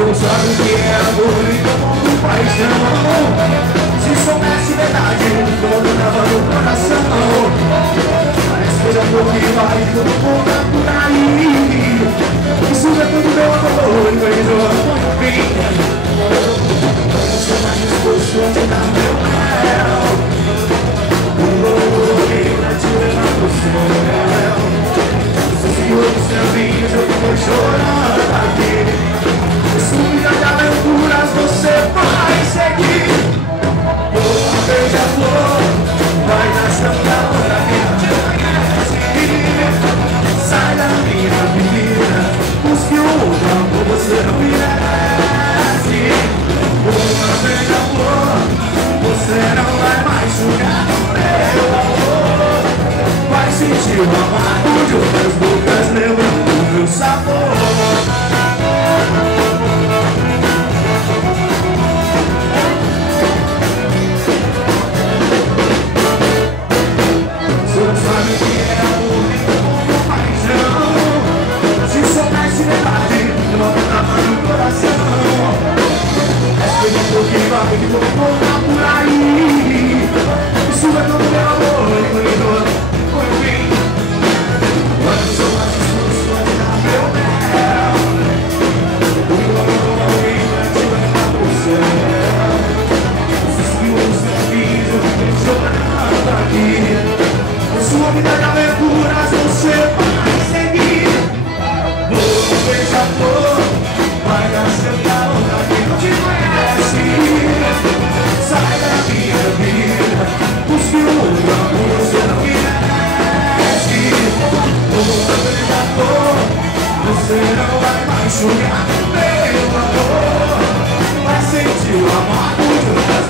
não sabe o que é amor e como paixão. Se soubesse verdade, quando tava no coração. Parece que já tô que vai todo mundo por aí. Isso é tudo meu amor, mas eu amo muito bem. Eu sou mais disposto a te dar meu mel. Pra te levar pro céu. Se observinhos eu tô chorando aqui. Súbita de aventuras você vai seguir. Boa beija-flor, vai nascer da hora que não te conhece. Sai da minha vida, busque outro amor, você não merece. Boa beija-flor, você não vai mais sugar no meu amor. Vai sentir o amargo de outras bocas, lembrando do meu sabor. Que vai que vou voltar por aí. Isso é todo meu amor e cuidou por mim. Quando sou mais disposto a te dar meu mel. O meu amor alguém vai te levar pro céu. Esses quilos de vida eu fiquei chorando aqui. Na sua vida de aventuras você vai seguir. Vou beija-flor, vai nascer da onda que não te conhece. Sai da minha vida, busque um outro amor, você não merece. Boa beija-flor, você não vai mais chorar no meu amor. Vai sentir o amargo de outras